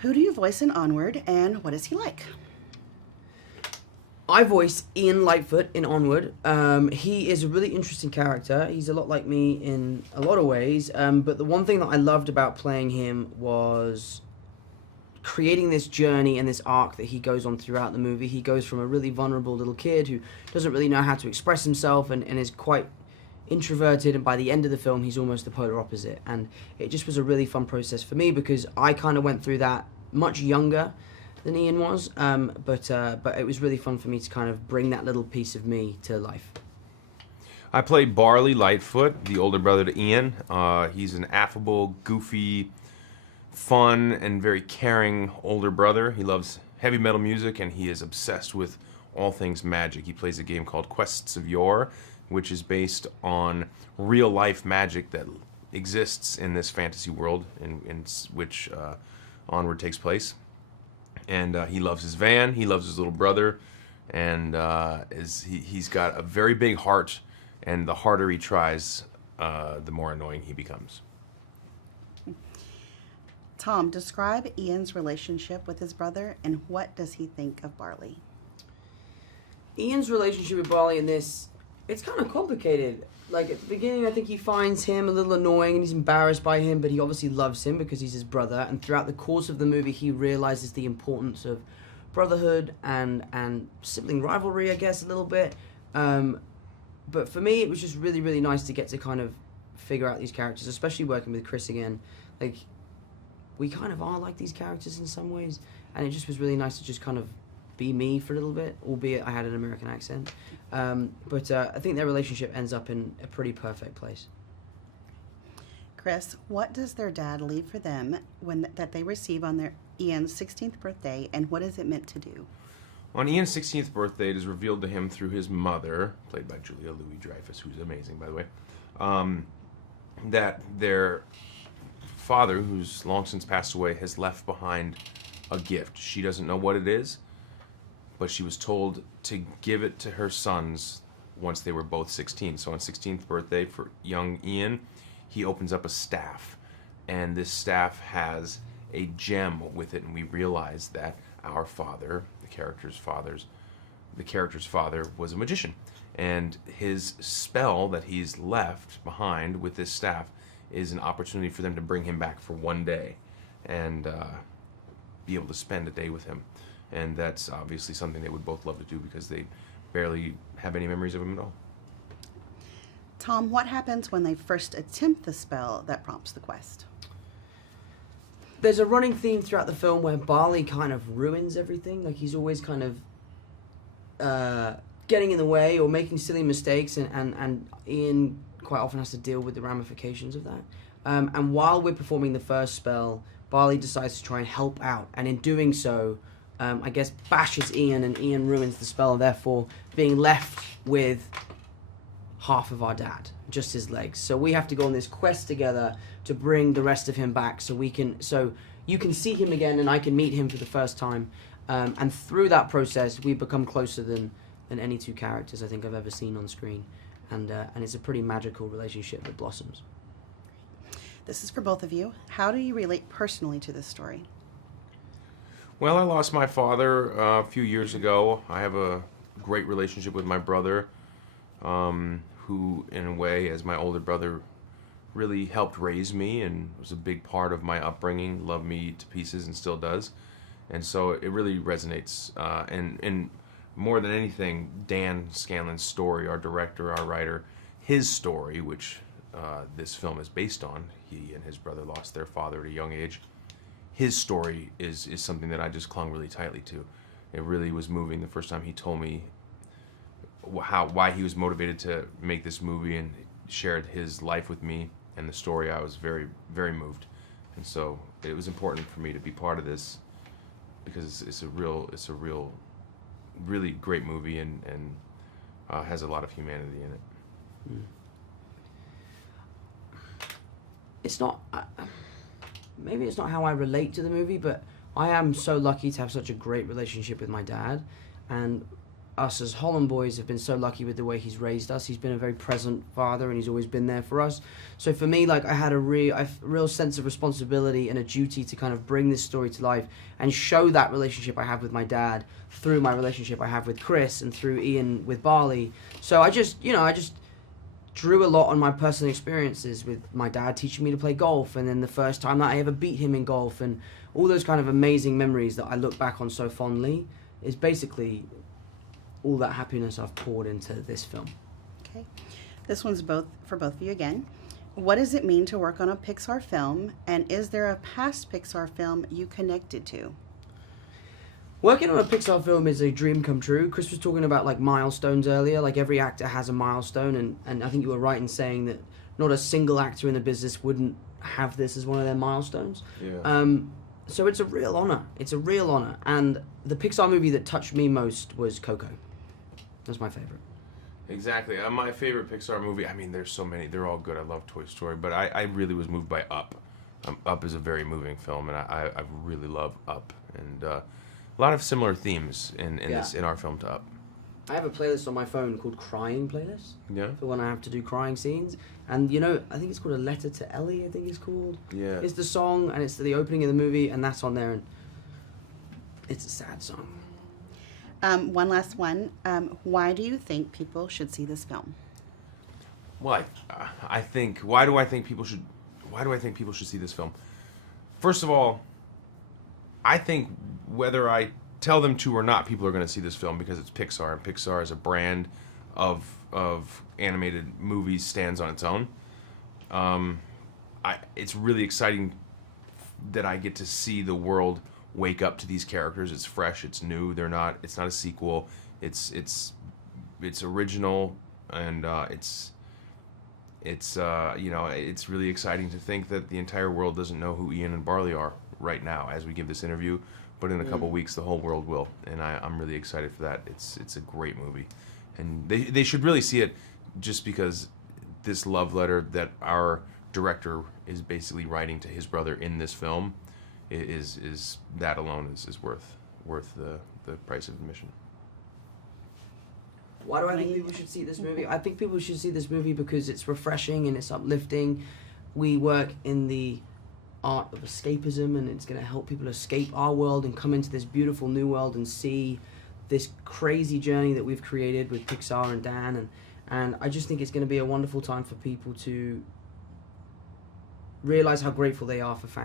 Who do you voice in Onward, and what is he like? I voice Ian Lightfoot in Onward. He is a really interesting character. He's a lot like me in a lot of ways. But the one thing that I loved about playing him was creating this journey and this arc that he goes on throughout the movie. He goes from a really vulnerable little kid who doesn't really know how to express himself and is quite introverted, and by the end of the film he's almost the polar opposite. And it just was a really fun process for me because I kind of went through that much younger than Ian was, but it was really fun for me to kind of bring that little piece of me to life. I played Barley Lightfoot, the older brother to Ian. He's an affable, goofy, fun, and very caring older brother. He loves heavy metal music, and he is obsessed with all things magic. He plays a game called Quests of Yore, which is based on real-life magic that exists in this fantasy world in which Onward takes place. And he loves his van, he loves his little brother, and he's got a very big heart, and the harder he tries, the more annoying he becomes. Tom, describe Ian's relationship with his brother, and what does he think of Barley? Ian's relationship with Barley in this, it's kind of complicated. Like, at the beginning, I think he finds him a little annoying and he's embarrassed by him, but he obviously loves him because he's his brother. And throughout the course of the movie, he realizes the importance of brotherhood and sibling rivalry, I guess, a little bit. But for me, it was just really, really nice to get to kind of figure out these characters, especially working with Chris again. Like, we kind of are like these characters in some ways, and it just was really nice to just kind of be me for a little bit, albeit I had an American accent. But I think their relationship ends up in a pretty perfect place. Chris, what does their dad leave for them that they receive on their Ian's 16th birthday, and what is it meant to do? On Ian's 16th birthday, it is revealed to him through his mother, played by Julia Louis-Dreyfus, who's amazing, by the way, that their father, who's long since passed away, has left behind a gift. She doesn't know what it is, but she was told to give it to her sons once they were both 16. So on 16th birthday for young Ian, he opens up a staff, and this staff has a gem with it, and we realize that our father, the character's father was a magician, and his spell that he's left behind with this staff is an opportunity for them to bring him back for one day and be able to spend a day with him. And that's obviously something they would both love to do because they barely have any memories of him at all. Tom, what happens when they first attempt the spell that prompts the quest? There's a running theme throughout the film where Barley kind of ruins everything. Like, he's always kind of getting in the way or making silly mistakes, and Ian quite often has to deal with the ramifications of that. And while we're performing the first spell, Barley decides to try and help out, and in doing so, I guess bashes Ian, and Ian ruins the spell, and therefore being left with half of our dad, just his legs. So we have to go on this quest together to bring the rest of him back, so you can see him again, and I can meet him for the first time. And through that process, we become closer than any two characters I think I've ever seen on screen, and it's a pretty magical relationship that blossoms. This is for both of you. How do you relate personally to this story? Well, I lost my father a few years ago. I have a great relationship with my brother, who, in a way, as my older brother, really helped raise me and was a big part of my upbringing, loved me to pieces and still does. And so it really resonates. And more than anything, Dan Scanlon's story, our director, our writer, his story, which this film is based on, he and his brother lost their father at a young age. His story is something that I just clung really tightly to. It really was moving the first time he told me why he was motivated to make this movie and shared his life with me and the story. I was very, very moved, and so it was important for me to be part of this because it's a really great movie and has a lot of humanity in it. It's not. Maybe it's not how I relate to the movie, but I am so lucky to have such a great relationship with my dad, and us as Holland boys have been so lucky with the way he's raised us. He's been a very present father, and he's always been there for us. So for me, like, I had a real sense of responsibility and a duty to kind of bring this story to life and show that relationship I have with my dad through my relationship I have with Chris and through Ian with Barley. So I just drew a lot on my personal experiences with my dad teaching me to play golf, and then the first time that I ever beat him in golf, and all those kind of amazing memories that I look back on so fondly is basically all that happiness I've poured into this film. Okay. This one's for both of you again. What does it mean to work on a Pixar film, and is there a past Pixar film you connected to? Working on a Pixar film is a dream come true. Chris was talking about like milestones earlier. Like every actor has a milestone, and I think you were right in saying that not a single actor in the business wouldn't have this as one of their milestones. Yeah. So it's a real honor. It's a real honor. And the Pixar movie that touched me most was Coco. That's my favorite. Exactly. My favorite Pixar movie, I mean, there's so many. They're all good. I love Toy Story, but I really was moved by Up. Up is a very moving film, and I really love Up. And a lot of similar themes in our film to Up. I have a playlist on my phone called Crying Playlist. Yeah. For when I have to do crying scenes. And, I think it's called A Letter to Ellie, I think it's called. Yeah. It's the song, and it's the opening of the movie, and that's on there, and it's a sad song. One last one. Why do you think people should see this film? Well, I think why do I think people should see this film? First of all, I think whether I tell them to or not, people are going to see this film because it's Pixar, and Pixar as a brand of animated movies stands on its own. It's really exciting that I get to see the world wake up to these characters. It's fresh, it's new. It's not a sequel. It's original, and it's really exciting to think that the entire world doesn't know who Ian and Barley are right now as we give this interview, but in a couple weeks the whole world will, and I'm really excited for that. It's a great movie, and they should really see it, just because this love letter that our director is basically writing to his brother in this film is that alone is worth the price of admission. Why do I think people should see this movie? I think people should see this movie because it's refreshing and it's uplifting. We work in the art of escapism, and it's going to help people escape our world and come into this beautiful new world and see this crazy journey that we've created with Pixar and Dan. And I just think it's going to be a wonderful time for people to realize how grateful they are for family.